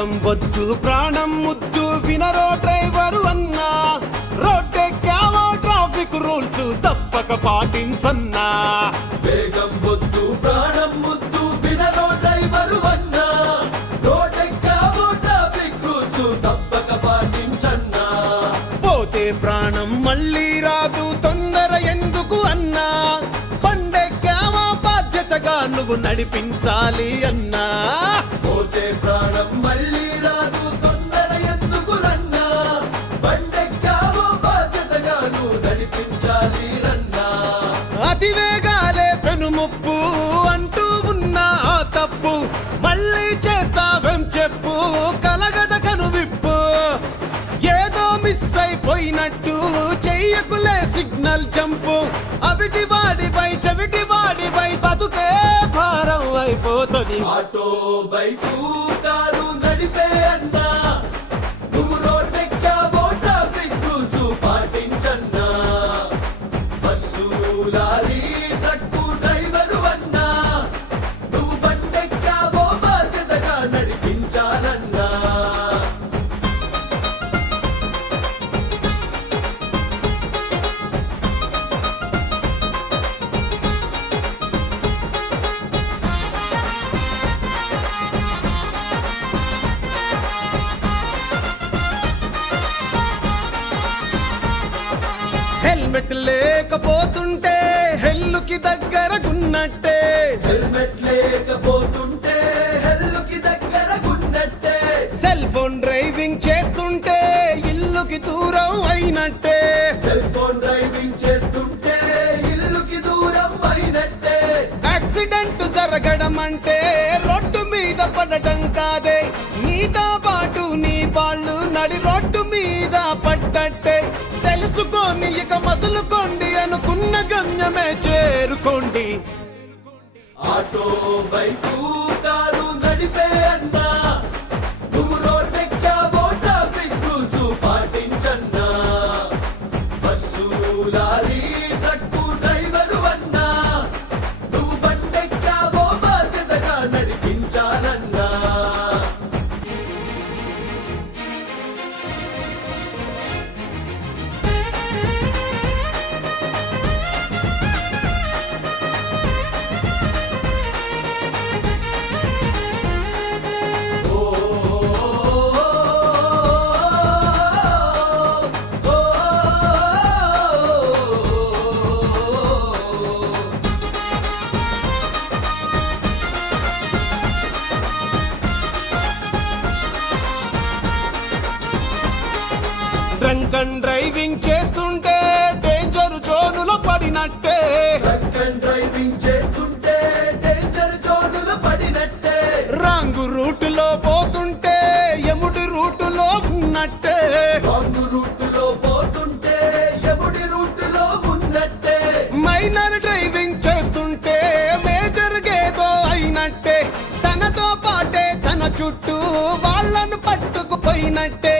వేగం వద్దు ప్రాణం ముద్దు వినరో డ్రైవరు అన్నా, రోడ్డెక్కావో ట్రాఫిక్ రూల్స్ తప్పక పాటించన్నా. వేగం వద్దు ప్రాణం ముద్దు వినరో డ్రైవరు అన్నా, రోడ్డెక్కావో ట్రాఫిక్ రూల్స్ తప్పక పాటించన్నా. పోతే ప్రాణం మళ్ళీ రాదు తొందర ఎందుకు అన్నా, బండెక్కావో బాధ్యతగా నువ్వు నడిపించాలి అన్నా. పోతే ప్రాణం మళ్ళీ రాదు తొందర ఎందుకు రన్నా, బండెక్కావో బాధ్యతగా నువ్వు నడిపించాలి రన్నా. అతివేగాలే పెనుముప్పు అంటూ ఉన్నా ఆ తప్పు మళ్ళీ చేస్తావేం చెప్పు, కలగద కనువిప్పు. ఏదో మిస్ అయిపోయినట్టు చెయ్యకులే సిగ్నల్ జంపు, అవిటి వాడిపై చెవిటి వాడిపై బతుకే భారం అయిపోతుంది. ఆటో బైకు కారు నడిపే అన్నా, నువ్వు రోడ్డెక్కావో ట్రాఫిక్ రూల్స్ పాటించన్నా. బస్సు లారీ ట్రక్కు డ్రైవరు అన్నా, నువ్వు బండెక్కావో బాధ్యతగా నడిపించాలన్నా. హెల్మెట్ లేకపోతుంటే హెల్లుకి దగ్గరగున్నట్టే, హెల్మెట్ లేకపోతుంటే హెల్లుకి దగ్గరగున్నట్టే. సెల్ ఫోన్ డ్రైవింగ్ చేస్తుంటే ఇల్లుకి దూరం అయినట్టే. సెల్ ఫోన్ డ్రైవింగ్ చేస్తుంటే ఇల్లుకి దూరం అయినట్టే. యాక్సిడెంట్ జరగడం అంటే రోడ్డు మీద పడటం కాదే, నీతో పాటు నీ వాళ్ళు నడి రోడ్డు మీద పడ్డట్టే. తెలుసుకోండి ఇక మసులుకోండి, అనుకున్న గమ్యమే చేరుకోండి. ఆటో బైకు కారు నడిపే అన్నా, నువ్వు రోడ్డెక్కావో ట్రాఫిక్ రూల్స్ పాటించన్నా. బస్సు లారీ ట్రక్కు డ్రైవరు అన్నా, నువ్వు బండెక్కావో బాధ్యతగా నడిపించాలన్నా. డ్రంక్ అండ్ డ్రైవింగ్ చేస్తుంటే డేంజర్ జోనులో పడినట్టే, డ్రంక్ అండ్ డ్రైవింగ్ చేస్తుంటే డేంజర్ జోనులో పడినట్టే. రాంగ్ రూటులో పోతుంటే ఎముడి రూటులో ఉన్నట్టే. రాంగ్ రూటులో పోతుంటే ఎముడి రూటులో ఉన్నట్టే. మైనర్ డ్రైవింగ్ చేస్తుంటే మేజర్ గేదో అయినట్టే, తనతో పాటే తన చుట్టూ వాళ్ళను పట్టుకుపోయినట్టే.